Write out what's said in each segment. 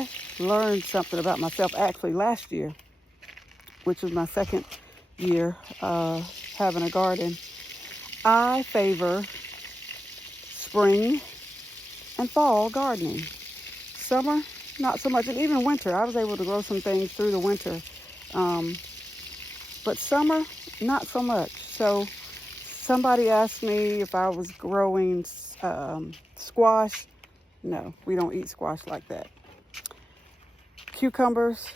I learned something about myself actually last year, which was my second year having a garden. I favor spring and fall gardening. Summer, not so much, and even winter. I was able to grow some things through the winter. But summer, not so much. So somebody asked me if I was growing squash. No, we don't eat squash like that. Cucumbers,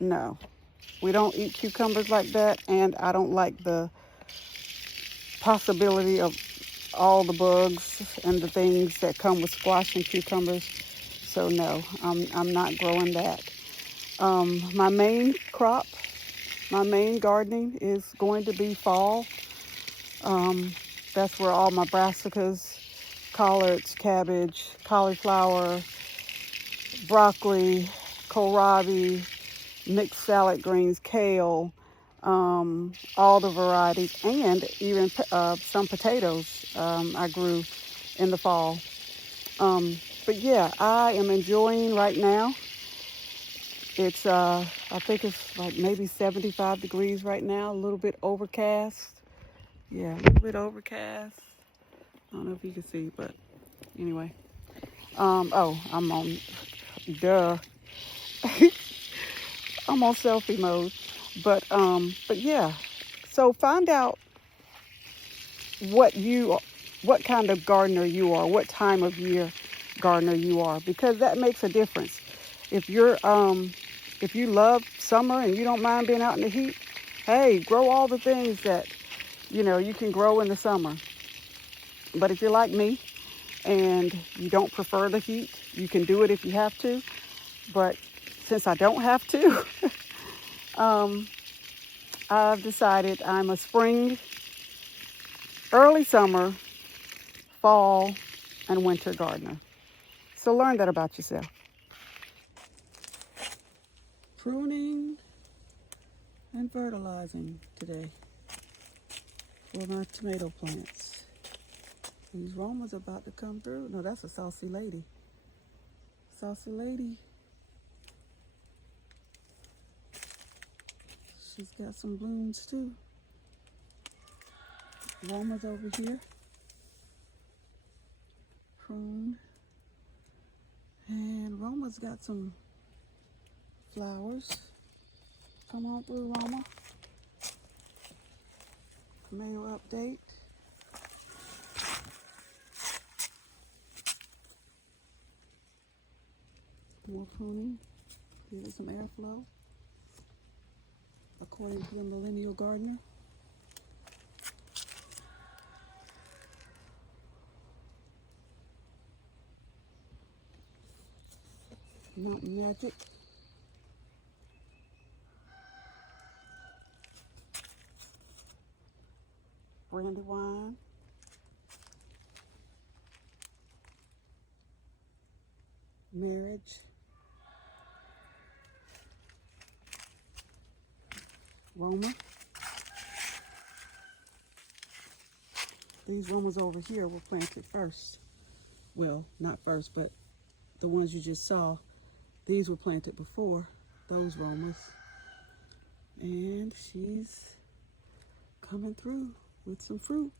no. We don't eat cucumbers like that, and I don't like the possibility of all the bugs and the things that come with squash and cucumbers. So no, I'm not growing that. My main crop, my main gardening is going to be fall. That's where all my brassicas, collards, cabbage, cauliflower, broccoli, kohlrabi, mixed salad greens, kale, all the varieties, and even some potatoes I grew in the fall. But yeah, I am enjoying right now. It's, I think it's like maybe 75 degrees right now, a little bit overcast. Yeah, a little bit overcast. I don't know if you can see, but anyway. Oh, I'm on, duh. I'm on selfie mode. But yeah. So find out what kind of gardener you are, what time of year gardener you are, because that makes a difference. If you love summer and you don't mind being out in the heat, hey, grow all the things that, you can grow in the summer. But if you're like me and you don't prefer the heat, you can do it if you have to. But since I don't have to, I've decided I'm a spring, early summer, fall, and winter gardener. So learn that about yourself. Pruning and fertilizing today for my tomato plants. These Romas about to come through. No, that's a saucy lady. Saucy lady. She's got some blooms too. Roma's over here. Prune. And Roma's got some flowers. Come on through, Roma. Tomato update. More pruning. Give it some airflow. According to the Millennial Gardener. Mountain Magic. Brandywine. Marriage. Roma. These Romas over here were planted first. Well, not first, but the ones you just saw, these were planted before those Romas. And she's coming through with some fruit.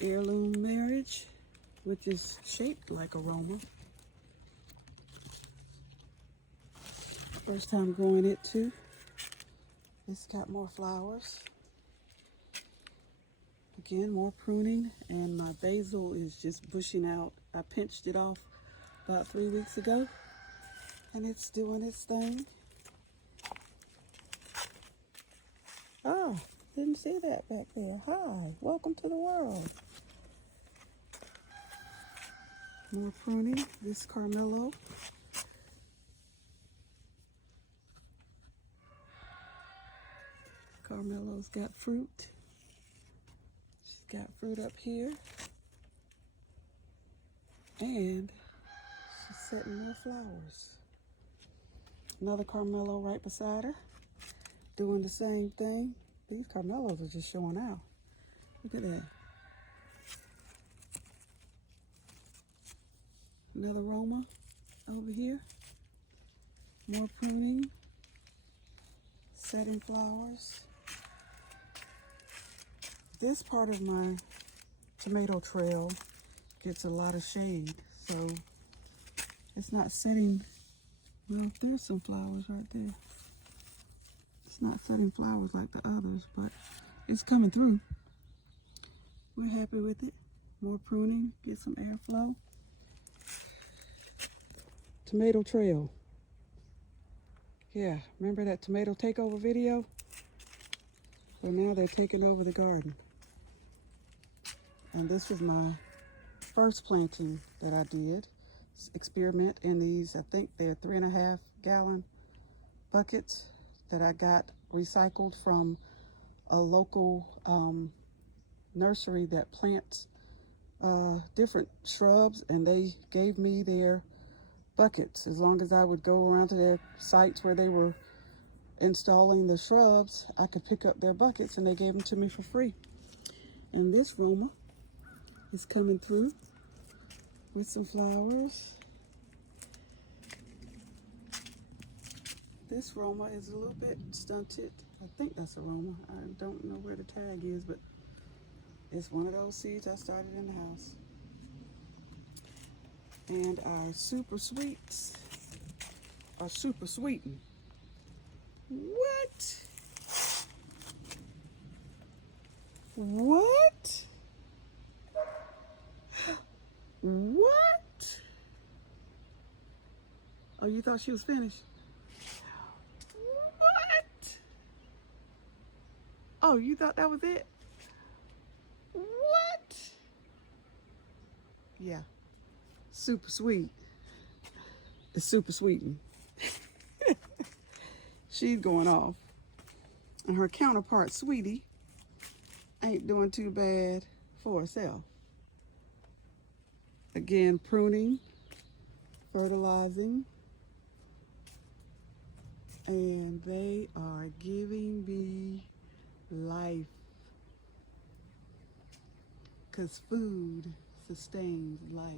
Heirloom Marriage, which is shaped like a Roma. First time growing it too. It's got more flowers. Again, more pruning, and my basil is just bushing out. I pinched it off about 3 weeks ago, and it's doing its thing. Oh, didn't see that back there. Hi, welcome to the world. More pruning. This Carmelo. Carmelo's got fruit. She's got fruit up here. And she's setting more flowers. Another Carmelo right beside her, doing the same thing. These Carmelos are just showing out. Look at that. Another Roma over here. More pruning. Setting flowers. This part of my tomato trail gets a lot of shade, so it's not setting. Well, there's some flowers right there. It's not setting flowers like the others, but it's coming through. We're happy with it. More pruning, get some airflow. Tomato trail. Yeah, remember that tomato takeover video? Well, now they're taking over the garden. And this was my first planting that I did. Experiment in these, I think they're 3.5 gallon buckets that I got recycled from a local nursery that plants different shrubs, and they gave me their buckets. As long as I would go around to their sites where they were installing the shrubs, I could pick up their buckets, and they gave them to me for free. And this Roma is coming through with some flowers. This Roma is a little bit stunted. I think that's a Roma. I don't know where the tag is, but it's one of those seeds I started in the house. And our super sweets are super sweetened. What? What? What? Oh, you thought she was finished? What? Oh, you thought that was it? What? Yeah. Super sweet. It's super sweetened. She's going off. And her counterpart, Sweetie, ain't doing too bad for herself. Again, pruning, fertilizing, and they are giving me life. Because food sustains life.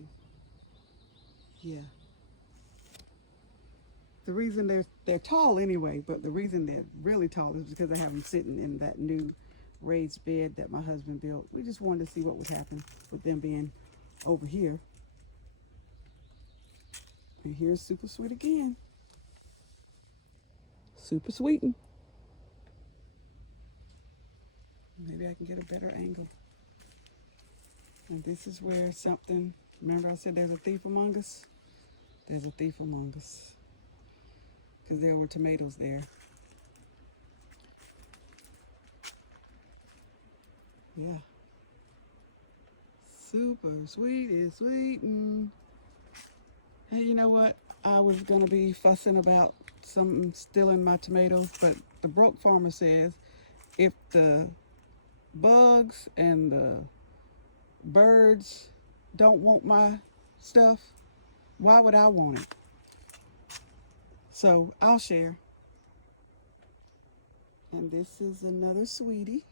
Yeah. The reason they're tall anyway, but the reason they're really tall is because I have them sitting in that new raised bed that my husband built. We just wanted to see what would happen with them being over here. And here's super sweet again. Super sweetened. Maybe I can get a better angle. And this is where something, remember I said there's a thief among us? There's a thief among us. Because there were tomatoes there. Yeah. Super sweet is sweetened. Hey, you know what? I was going to be fussing about something stealing my tomatoes, but the broke farmer says if the bugs and the birds don't want my stuff, why would I want it? So I'll share. And this is another sweetie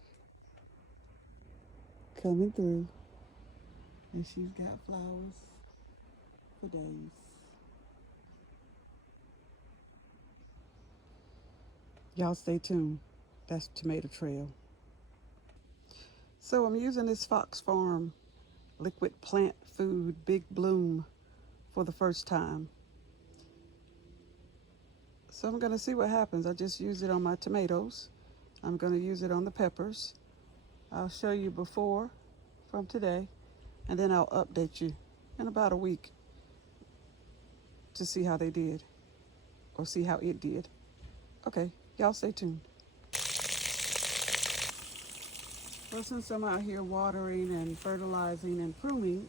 coming through. And she's got flowers for days. Y'all stay tuned. That's Tomato Trail. So I'm using this Fox Farm liquid plant food Big Bloom for the first time. So I'm going to see what happens. I just use it on my tomatoes. I'm going to use it on the peppers. I'll show you before from today, and then I'll update you in about a week to see how they did, or see how it did. Okay, y'all stay tuned. Well, since I'm out here watering and fertilizing and pruning,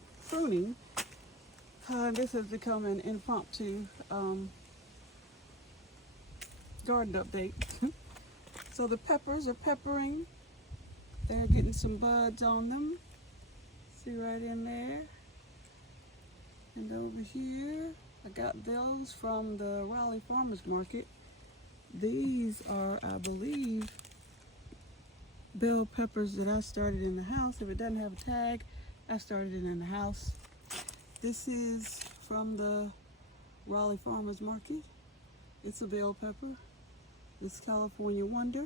this has become an impromptu garden update. So the peppers are peppering. They're getting some buds on them. See right in there. And over here, I got those from the Raleigh Farmers Market. These are, I believe, bell peppers that I started in the house. If it doesn't have a tag, I started it in the house. This is from the Raleigh Farmers Market. It's a bell pepper. This California Wonder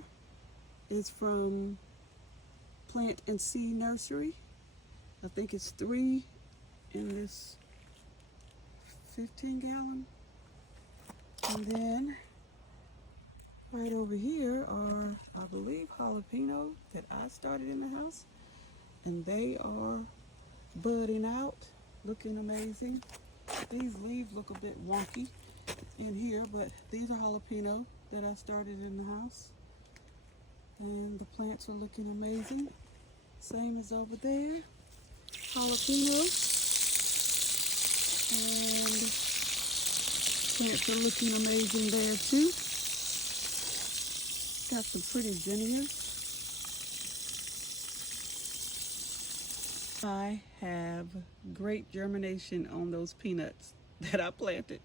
is from Plant and Seed Nursery. I think it's 3 in this 15-gallon. And then right over here are, I believe, jalapeno that I started in the house. And they are budding out, looking amazing. These leaves look a bit wonky in here, but these are jalapeno that I started in the house. And the plants are looking amazing. Same as over there, jalapeno. And plants are looking amazing there too. Got some pretty zinnias. I have great germination on those peanuts that I planted.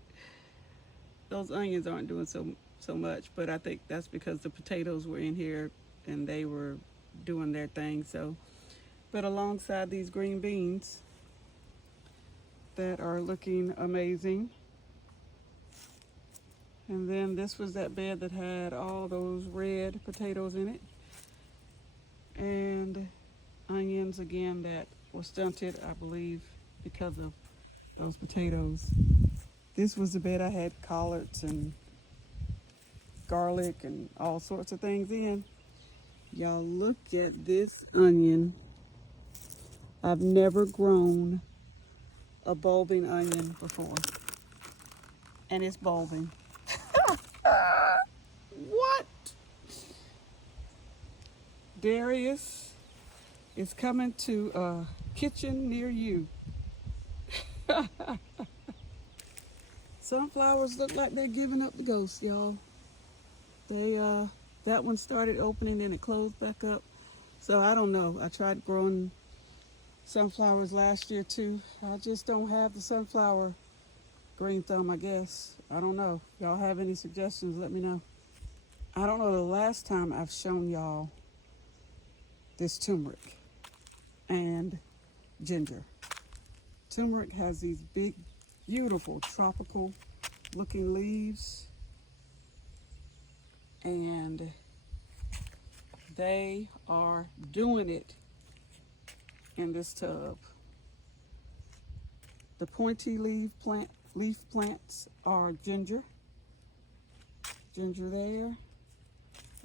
Those onions aren't doing so much, but I think that's because the potatoes were in here and they were doing their thing. So, but alongside these green beans that are looking amazing. And then this was that bed that had all those red potatoes in it. And onions again that were stunted, I believe, because of those potatoes. This was the bed I had collards and garlic and all sorts of things in. Y'all look at this onion. I've never grown a bulbing onion before. And it's bulbing. What? Darius is coming to a kitchen near you. Sunflowers look like they're giving up the ghost, y'all. That one started opening and it closed back up. So I don't know. I tried growing sunflowers last year too. I just don't have the sunflower green thumb, I guess. I don't know. Y'all have any suggestions? Let me know. I don't know the last time I've shown y'all this turmeric and ginger. Turmeric has these big, beautiful, tropical looking leaves, and they are doing it in this tub. The pointy leaf plants are ginger. Ginger there,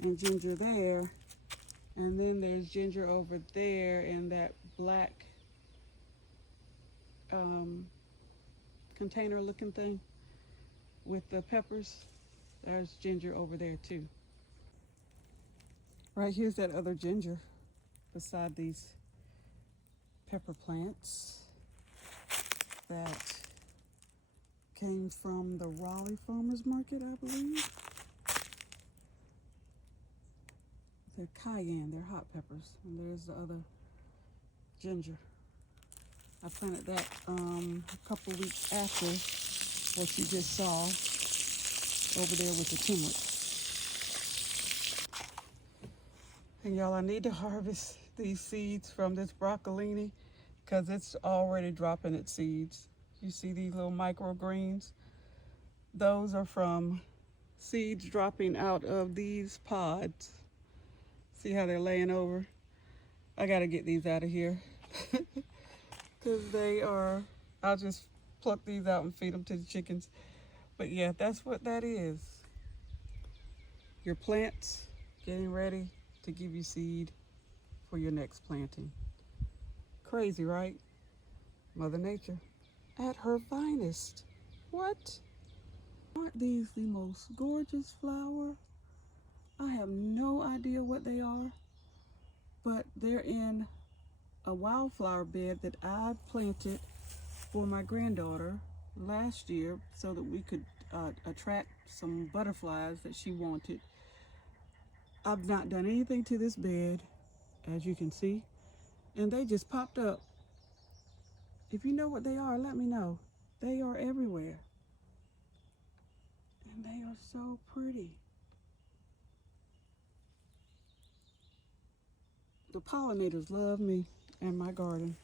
and ginger there. And then there's ginger over there in that black container looking thing with the peppers. There's ginger over there too. Right here's that other ginger beside these pepper plants that came from the Raleigh Farmers Market, I believe. They're cayenne, they're hot peppers. And there's the other ginger. I planted that a couple weeks after what you just saw over there with the turmeric. And y'all, I need to harvest these seeds from this broccolini because it's already dropping its seeds. You see these little microgreens? Those are from seeds dropping out of these pods. See how they're laying over? I gotta get these out of here because they are, I'll just pluck these out and feed them to the chickens. But yeah, that's what that is. Your plants getting ready to give you seed for your next planting. Crazy, right? Mother Nature at her finest. What? Aren't these the most gorgeous flower? I have no idea what they are, but they're in a wildflower bed that I planted for my granddaughter last year so that we could attract some butterflies that she wanted. I've not done anything to this bed, as you can see, and they just popped up. If you know what they are, let me know. They are everywhere, and they are so pretty. The pollinators love me and my garden.